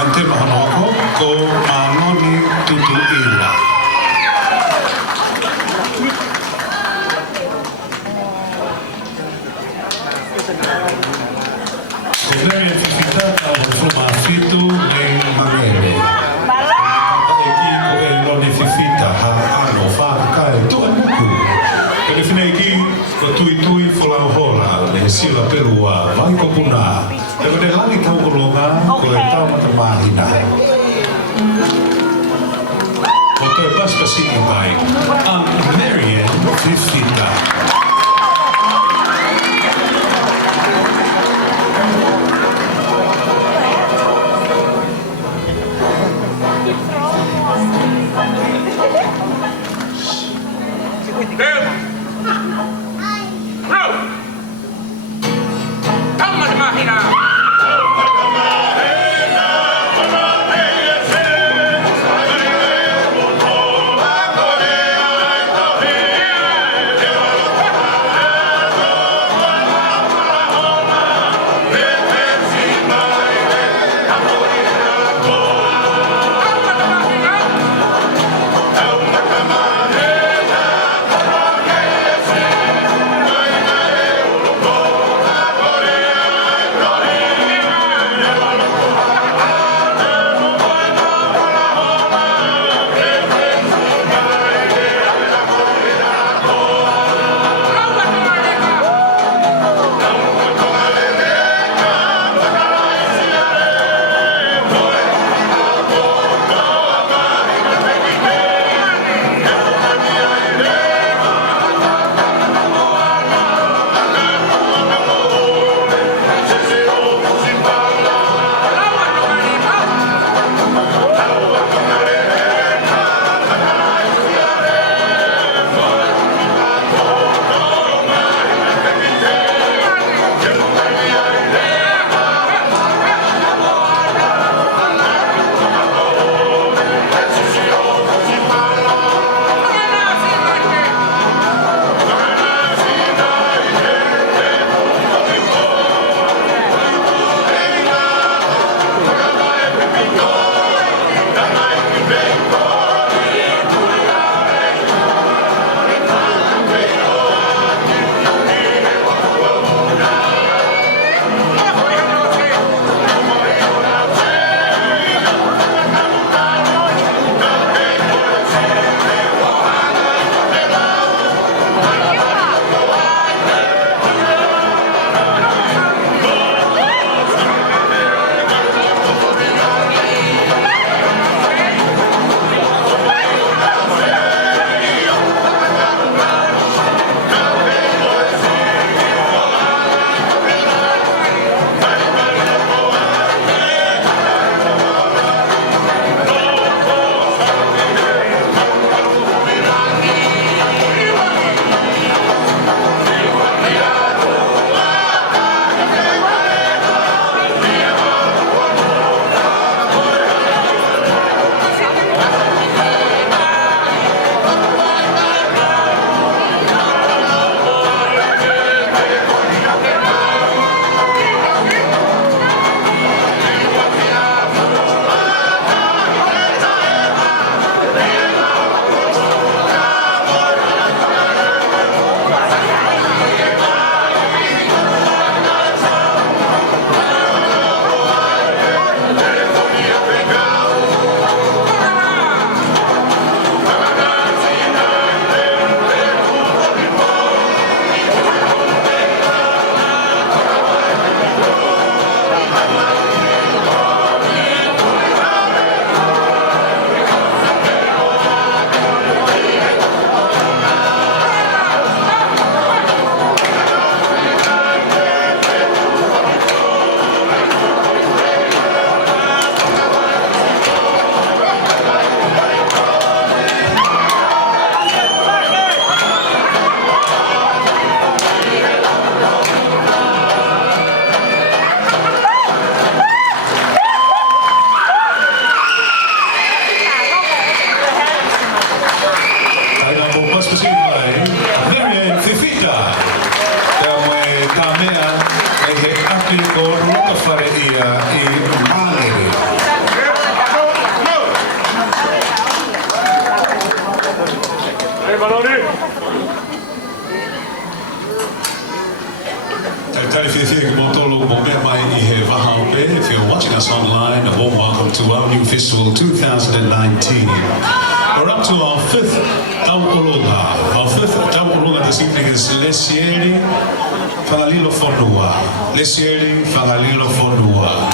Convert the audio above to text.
ante mahanoko ko manoni tutu ila. Kone necessitata insomma situ nei magere. Eki ko e lo necessita ano fa kai tu aniku. Kone fineki ko tui fola hola le sila perua vai ko puna. Kone lagi tau kolonga ko e tau matamahina. If you're watching us online, a warm welcome to our new festival 2019. We're up to our fifth Tau'ologa. Our fifth Tau'ologa this evening is Lesieri Whangalilo Whanua. Lesieri Whangalilo Whanua.